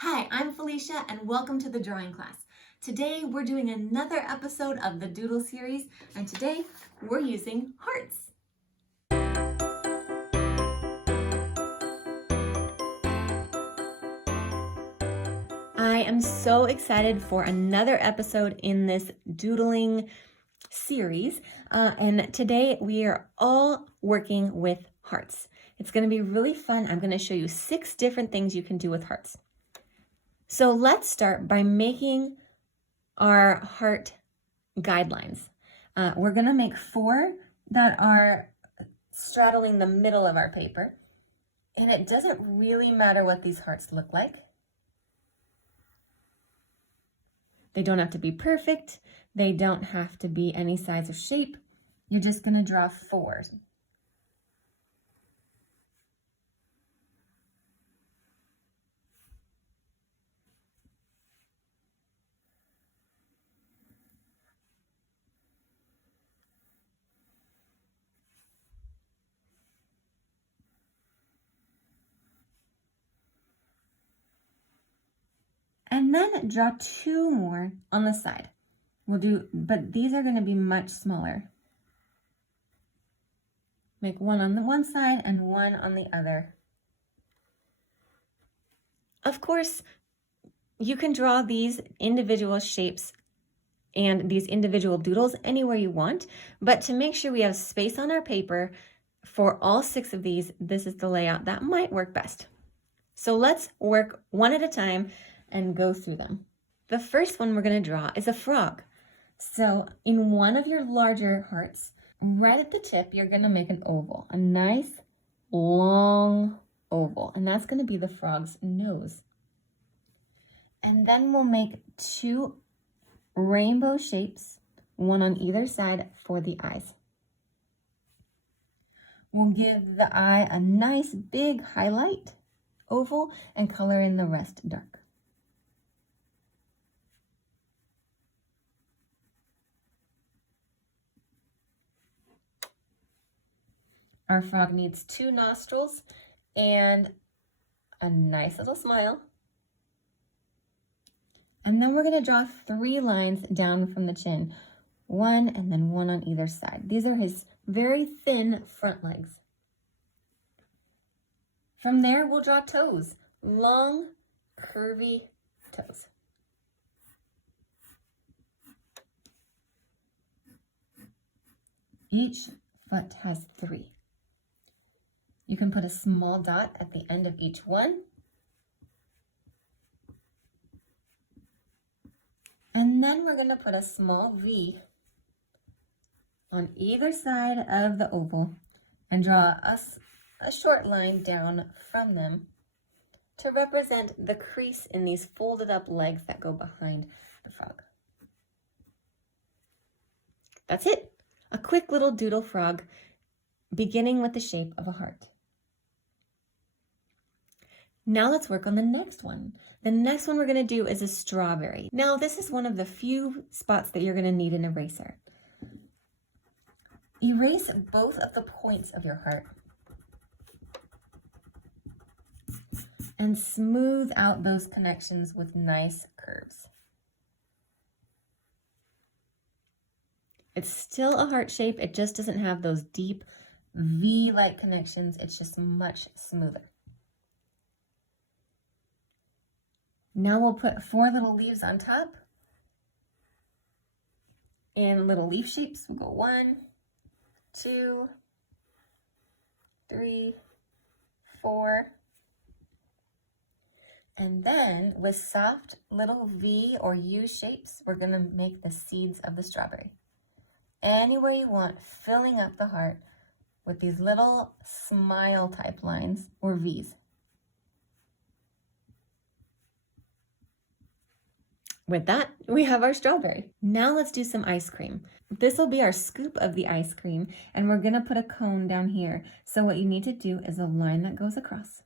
Hi, I'm Felicia and welcome to the drawing class. Today we're doing another episode of the Doodle series and today we're using hearts. I am so excited for another episode in this doodling series and today we are all working with hearts. It's going to be really fun. I'm going to show you 6 different things you can do with hearts. So let's start by making our heart guidelines. We're going to make 4 that are straddling the middle of our paper. And it doesn't really matter what these hearts look like. They don't have to be perfect. They don't have to be any size or shape. You're just going to draw 4. And then draw 2 more on the side. But these are going to be much smaller. Make 1 on the one side and 1 on the other. Of course, you can draw these individual shapes and these individual doodles anywhere you want, but to make sure we have space on our paper for all 6 of these, this is the layout that might work best. So let's work one at a time and go through them. The first one we're going to draw is a frog. So in one of your larger hearts, right at the tip, you're going to make an oval, a nice long oval, and that's going to be the frog's nose. And then we'll make 2 rainbow shapes, 1 on either side for the eyes. We'll give the eye a nice big highlight oval and color in the rest dark. Our frog needs 2 nostrils and a nice little smile. And then we're going to draw 3 lines down from the chin. 1 and then 1 on either side. These are his very thin front legs. From there, we'll draw toes. Long, curvy toes. Each foot has 3. You can put a small dot at the end of each one. And then we're going to put a small V on either side of the oval and draw a short line down from them to represent the crease in these folded up legs that go behind the frog. That's it. A quick little doodle frog beginning with the shape of a heart. Now let's work on the next one. The next one we're going to do is a strawberry. Now this is one of the few spots that you're going to need an eraser. Erase both of the points of your heart and smooth out those connections with nice curves. It's still a heart shape, it just doesn't have those deep V-like connections, it's just much smoother. Now we'll put 4 little leaves on top in little leaf shapes. We'll go 1, 2, 3, 4. And then with soft little V or U shapes, we're going to make the seeds of the strawberry. Anywhere you want, filling up the heart with these little smile type lines or V's. With that, we have our strawberry. Now let's do some ice cream. This will be our scoop of the ice cream, and we're gonna put a cone down here. So what you need to do is a line that goes across.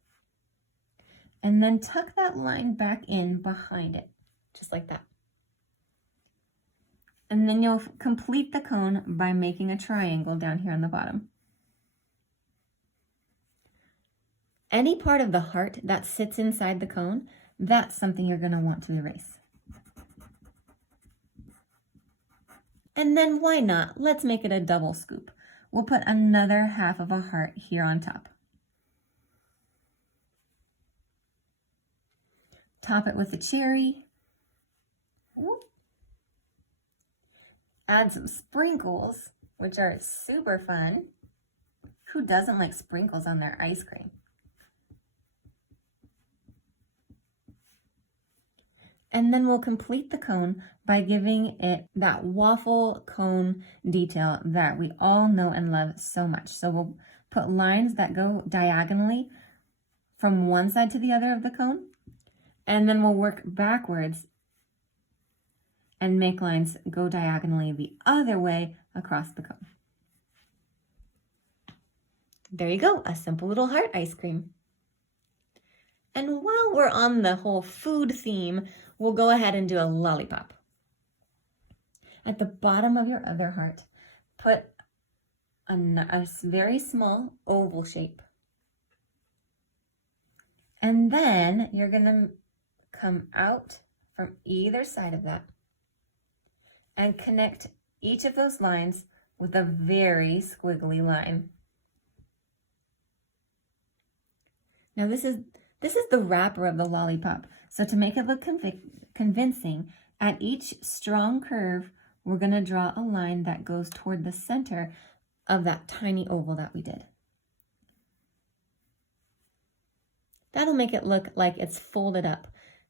And then tuck that line back in behind it, just like that. And then you'll complete the cone by making a triangle down here on the bottom. Any part of the heart that sits inside the cone, that's something you're going to want to erase. And then why not? Let's make it a double scoop. We'll put another half of a heart here on top. Top it with a cherry. Add some sprinkles, which are super fun. Who doesn't like sprinkles on their ice cream? And then we'll complete the cone by giving it that waffle cone detail that we all know and love so much. So we'll put lines that go diagonally from one side to the other of the cone, and then we'll work backwards and make lines go diagonally the other way across the cone. There you go, a simple little heart ice cream. And while we're on the whole food theme, we'll go ahead and do a lollipop. At the bottom of your other heart, put a very small oval shape. And then you're gonna come out from either side of that and connect each of those lines with a very squiggly line. Now this is the wrapper of the lollipop. So to make it look convincing, at each strong curve, we're going to draw a line that goes toward the center of that tiny oval that we did. That'll make it look like it's folded up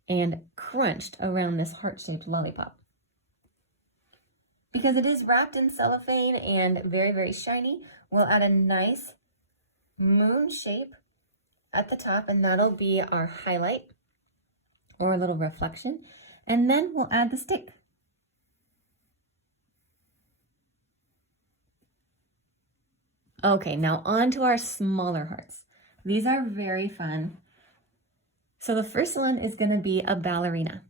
and crunched around this heart-shaped lollipop. Because it is wrapped in cellophane and very, very shiny, we'll add a nice moon shape at the top, and that'll be our highlight or a little reflection. And then we'll add the stick. Okay, now on to our smaller hearts. These are very fun. So the first one is going to be a ballerina.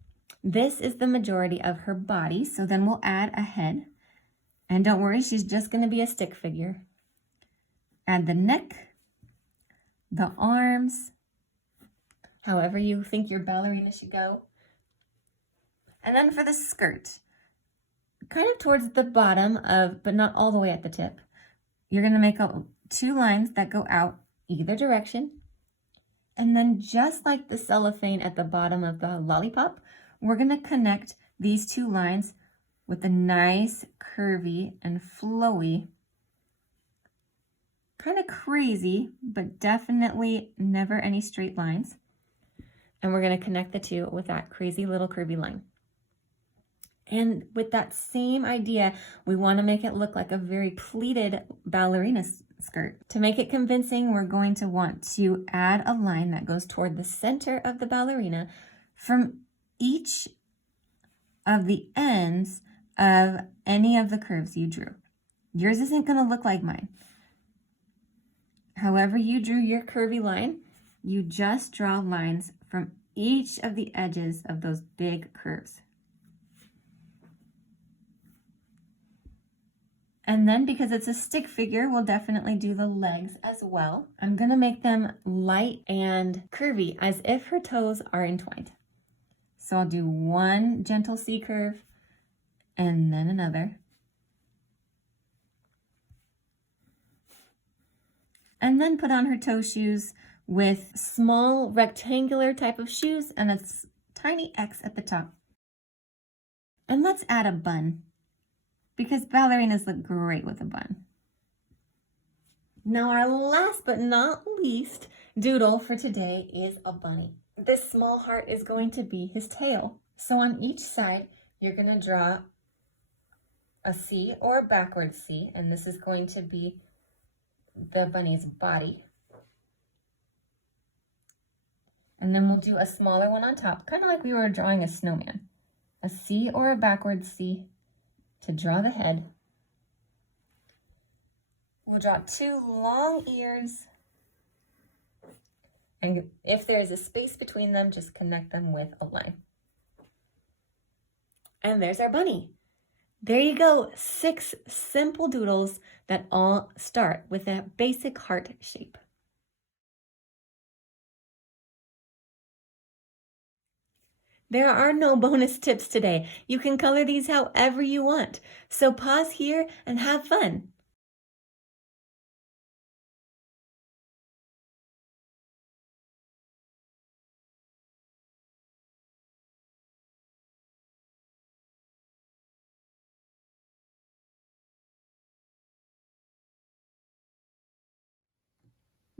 This is the majority of her body, so then we'll add a head. And don't worry, she's just going to be a stick figure. Add the neck, the arms, however you think your ballerina should go. And then for the skirt, kind of towards the bottom of, but not all the way at the tip, you're going to make two lines that go out either direction. And then just like the cellophane at the bottom of the lollipop, we're going to connect these two lines with a nice curvy and flowy, kind of crazy, but definitely never any straight lines. And we're going to connect the two with that crazy little curvy line. And with that same idea, we want to make it look like a very pleated ballerina skirt. To make it convincing, we're going to want to add a line that goes toward the center of the ballerina from each of the ends of any of the curves you drew. Yours isn't going to look like mine. However you drew your curvy line, you just draw lines from each of the edges of those big curves. And then because it's a stick figure, we'll definitely do the legs as well. I'm going to make them light and curvy as if her toes are entwined. So I'll do one gentle C curve and then another. And then put on her toe shoes with small rectangular type of shoes and a tiny X at the top. And let's add a bun, because ballerinas look great with a bun. Now our last but not least doodle for today is a bunny. This small heart is going to be his tail. So on each side, you're going to draw a C or a backward C, and this is going to be the bunny's body. And then we'll do a smaller one on top, kind of like we were drawing a snowman. A C or a backward C to draw the head. We'll draw two long ears. And if there's a space between them, just connect them with a line. And there's our bunny. There you go, 6 simple doodles that all start with a basic heart shape. There are no bonus tips today. You can color these however you want. So pause here and have fun.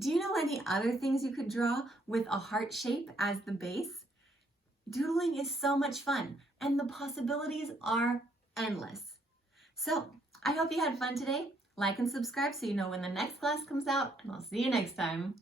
Do you know any other things you could draw with a heart shape as the base? Doodling is so much fun and the possibilities are endless. So I hope you had fun today. Like and subscribe so you know when the next class comes out, and I'll see you next time.